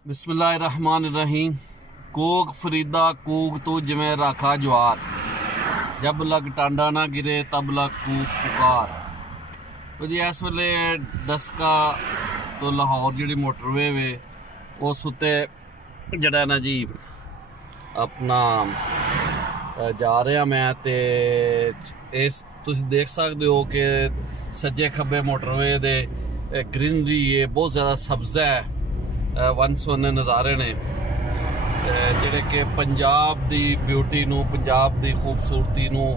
बिस्मिल्लाहिर्रहमानिर्रहीम। कोक फरीदा कूक तू जिमें राखा ज्वार, जब लग टांडा ना गिरे तब लग कूक पुकार। तो जी इस वेले डस्का तो लाहौर जी मोटरवे वे उस उत्ते जड़ा ना जी अपना जा रहा मैं ते इस तुसी देख सकते हो कि सज्जे खब्बे मोटरवे दे ग्रीनरी है, बहुत ज़्यादा सब्ज़ा है, वन सुवने नज़ारे ने जिहड़े कि पंजाब दी ब्यूटी नूं, पंजाब दी खूबसूरती नूं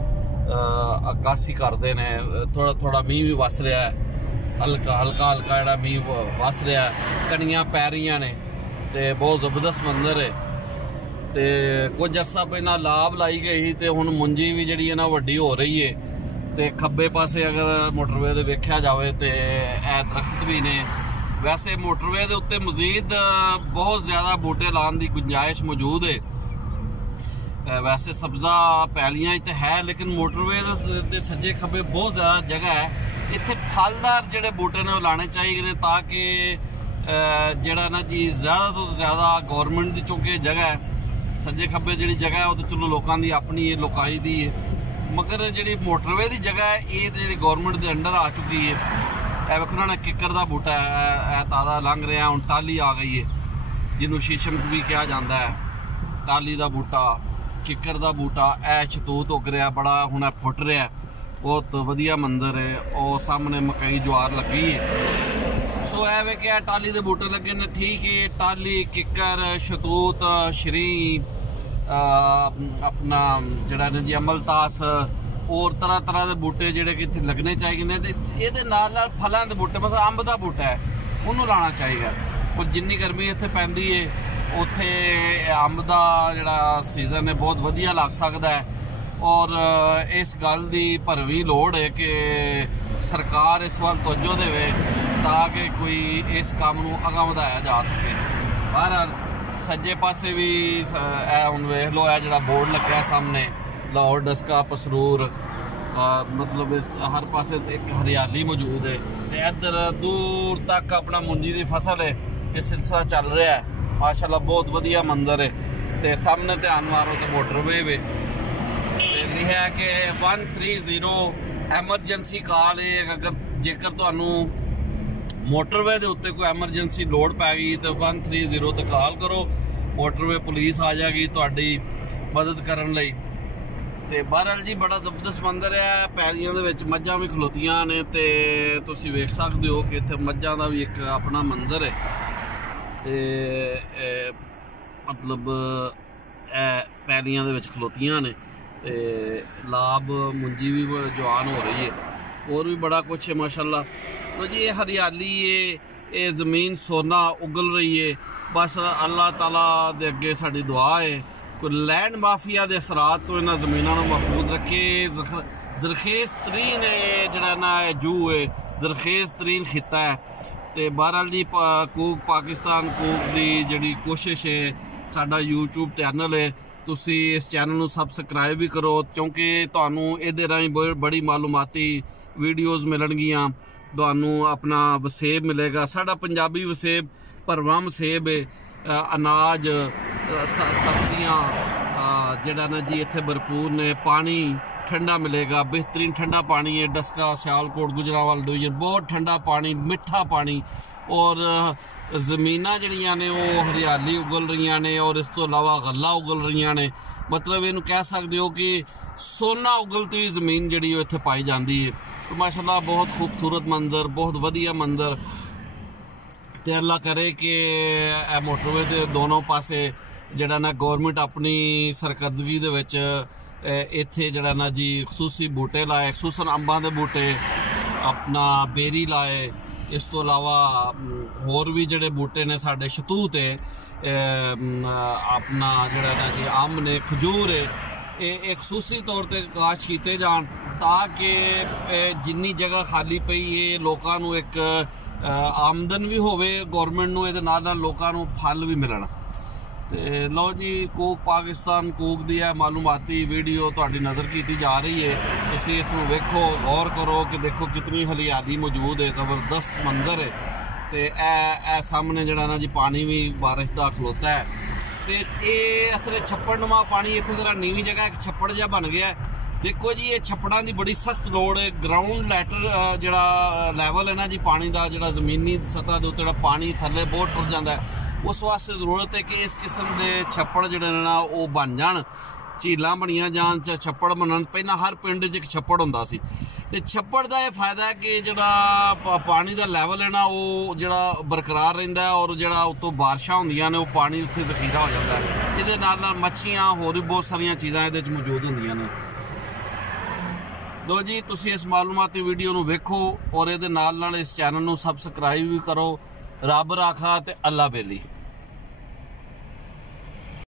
अक्कासी करते ने। थोड़ा थोड़ा मींह भी वस रहा है, हल्का हल्का हल्का जिहड़ा मींह वस रहा है, कणियां पै रही ने ते बहुत ज़बरदस्त मंजर है। तो कुछ अरसा पहला लाभ लाई गई तो हुण मुंजी भी जिहड़ी है ना वड्डी हो रही है। तो खब्बे पासे अगर मोटरवे दे वेख्या जाए तो दरख्त भी ने। वैसे मोटरवे के उत्ते मजीद बहुत ज़्यादा बूटे लाने की गुंजाइश मौजूद है। वैसे सब्ज़ा पैलियां तो है, लेकिन मोटरवे के सज्जे खब्बे बहुत ज़्यादा जगह है। इत्थे फलदार जिहड़े बूटे ने लाने चाहिए ताकि जिहड़ा ना जी ज़्यादा तो ज़्यादा गौरमेंट की चूंकि जगह है, सज्जे खब्बे जिहड़ी जगह है वो तो चलो लोगों की अपनी है, लोकाई दी है, मगर जिहड़ी मोटरवे की जगह है ये जिहड़ी गौरमेंट के अंडर आ चुकी है। वेखो ना किकर का बूटा है ताज़ा लंघ रहा, हुण टाली आ गई है जिन्हों शीशम भी कहा जाता है। टाली का बूटा, किकर का बूटा, शतूत उग रहा बड़ा, हुण फुट रहा, बहुत वधिया मंजर है। और सामने मकई ज्वार लगी है। सो वे क्या टाली के बूटे लगे ने, ठीक है। टाली, किकर, शतूत, श्री, अपना जड़ा ने जी अमलतास और तरह तरह के बूटे जिहड़े कि इत्थे लगने चाहिए ने। इहदे नाल फलों के बूटे, मतलब अंब का बूटा है उन्होंने लाना चाहिए। कुछ जिन्नी गर्मी इत्थे पैंदी है उत्थे अंब का जिहड़ा सीजन है बहुत वधिया लग सकता है। और इस गल की भरवीं लोड़ है कि सरकार इस वाल तवज्जो देवे ताकि कोई इस काम नूं अगां वधाया जा सके। बहरहाल सज्जे पासे भी हुण वेख लो जिहड़ा बोर्ड लग्या सामने, लाहौर डस्का पसरूर, मतलब हर पासे एक हरियाली मौजूद है। तो इधर दूर तक अपना मुंजी की फसल है, ये सिलसिला चल रहा है माशाल्लाह, बहुत वधिया मंजर है। तो सामने ध्यान मारो तो मोटरवे वे लिखा है कि 130 एमरजेंसी कॉल है। अगर जेकर तुहानू मोटरवे के उत्ते कोई एमरजेंसी लोड़ पै गई तो 130 तो कॉल करो, मोटरवे पुलिस आ जाएगी तुहाडी मदद करने लई। तो बहरहाल जी बड़ा जबरदस्त मंदिर है। पैलियां दे विच मझां भी खलोतियां ने ते तुसीं वेख सकदे हो कि इत्थे मझां दा भी एक अपना मंदिर है। ते मतलब पैलियां दे विच खलोतियां ने ते लाभ मुंजी भी जवान हो रही है, और भी बड़ा कुछ है माशाल्लाह। तो जी ये हरियाली है, ये ज़मीन सोना उगल रही है। बस अल्लाह ताला दे अगे साडी दुआ है कोई लैंड माफिया के असरात तो इन्होंने जमीनों को महफूज रखे। जरखेज तरीन जड़ा ना जू है, जरखेज तरीन खिता है। तो बहरहाल जी कूक पाकिस्तान कूक की जी कोशिश है, साडा यूट्यूब चैनल है, तुसी इस चैनल को सबसक्राइब भी करो क्योंकि तुहानू इहदे राहीं बड़ी मालूमाती वीडियोज़ मिलणगियां। तुहानू अपना वसेब मिलेगा, साडा पंजाबी वसेब भरवां वसेब है। अनाज, सब्जियां जड़ा ना जी इत्थे भरपूर ने। पानी ठंडा मिलेगा, बेहतरीन ठंडा पानी है। डस्का, सियालकोट, गुजरांवाल डिवीजन बहुत ठंडा पानी, मिठा पानी। और जमीनां जड़ियां ने वो हरियाली उगल रही ने, और इस तो अलावा गल्ला उगल रही ने। मतलब इनू कह सकते हो कि सोना उगलती हुई जमीन जी इत्थे पाई जाती है। तो माशाल्लाह बहुत खूबसूरत मंजर, बहुत वधिया मंजर। तो अल्लाह करे कि मोटरवे के दोनों पासे जड़ा ना गौरमेंट अपनी सरकर्दगी दे विच इत्थे जड़ा ना जी खसूसी बूटे लाए, खसूसन अंबां दे बूटे, अपना बेरी लाए। इस तो अलावा होर भी जड़े बूटे ने साडे शतूत है, अपना जड़ा ना जी अंब ने, खजूर है, ये खसूसी तौर पर काश किए जान ताकि जिन्नी जगह खाली पई है लोगों को एक आमदन भी होवे, गौरमेंट नूं इहदे नाल लोकां नूं फल भी मिलण। ते लो जी कूक पाकिस्तान कूक दी है मालूमाती वीडियो तुहाडी नज़र की जा रही है। तुसीं इस नूं वेखो, गौर करो कि देखो कितनी हरियाली मौजूद है, ज़बरदस्त मंजर है। ਤੇ ਇਹ ਸਾਹਮਣੇ ਜਿਹੜਾ ਨਾ ਜੀ ਪਾਣੀ ਵੀ ਬਾਰਿਸ਼ ਦਾ ਖਲੋਤਾ ਹੈ ਤੇ ਇਹ ਅਸਲੇ ਛੱਪੜਨੁਮਾ ਪਾਣੀ ਇੱਥੇ ਜ਼ਰਾ ਨੀਵੀਂ ਜਗ੍ਹਾ ਇੱਕ ਛੱਪੜ ਜਿਹਾ ਬਣ ਗਿਆ। ਦੇਖੋ ਜੀ ਇਹ ਛੱਪੜਾਂ ਦੀ ਬੜੀ ਸਖਤ ਲੋੜ ਹੈ। ਗਰਾਊਂਡ ਲੈਟਰ ਜਿਹੜਾ ਲੈਵਲ ਹੈ ਨਾ ਜੀ ਪਾਣੀ ਦਾ, ਜਿਹੜਾ ਜ਼ਮੀਨੀ ਸਤ੍ਹਾ ਦੇ ਉੱਤੇ ਜਿਹੜਾ ਪਾਣੀ ਥੱਲੇ ਬਹੁਤ ਟੁਰ ਜਾਂਦਾ ਹੈ, ਉਸ ਵਾਸਤੇ ਜ਼ਰੂਰਤ ਹੈ ਕਿ ਇਸ ਕਿਸਮ ਦੇ ਛੱਪੜ ਜਿਹੜੇ ਨੇ ਨਾ ਉਹ ਬਣ ਜਾਣ, ਝੀਲਾਂ ਬਣੀਆਂ ਜਾਣ, ਛੱਪੜ ਬਣਨ। ਪਹਿਲਾਂ ਹਰ ਪਿੰਡ 'ਚ ਇੱਕ ਛੱਪੜ ਹੁੰਦਾ ਸੀ ਤੇ ਛੱਪੜ ਦਾ ਇਹ ਫਾਇਦਾ ਹੈ ਕਿ ਜਿਹੜਾ ਪਾਣੀ ਦਾ ਲੈਵਲ ਹੈ ਨਾ ਉਹ ਜਿਹੜਾ ਬਰਕਰਾਰ ਰਹਿੰਦਾ ਔਰ ਜਿਹੜਾ ਉੱਤੋਂ ਬਾਰਿਸ਼ਾਂ ਹੁੰਦੀਆਂ ਨੇ ਉਹ ਪਾਣੀ ਉੱਥੇ ਜ਼ਖੀਰਾ ਹੋ ਜਾਂਦਾ ਹੈ। ਇਹਦੇ ਨਾਲ ਮੱਛੀਆਂ ਹੋਰ ਵੀ ਬਹੁਤ ਸਾਰੀਆਂ ਚੀਜ਼ਾਂ ਇਹਦੇ 'ਚ ਮੌਜੂਦ ਹੁੰਦੀਆਂ ਨੇ। ਲੋ ਜੀ ਤੁਸੀਂ ਇਸ ਮਾਲੂਮਾਤੀ ਵੀਡੀਓ ਨੂੰ ਵੇਖੋ ਔਰ ਇਹਦੇ ਨਾਲ ਇਸ ਚੈਨਲ ਨੂੰ ਸਬਸਕ੍ਰਾਈਬ ਵੀ ਕਰੋ। ਰੱਬ ਰਾਖਾ ਤੇ ਅੱਲਾ ਬੇਲੀ।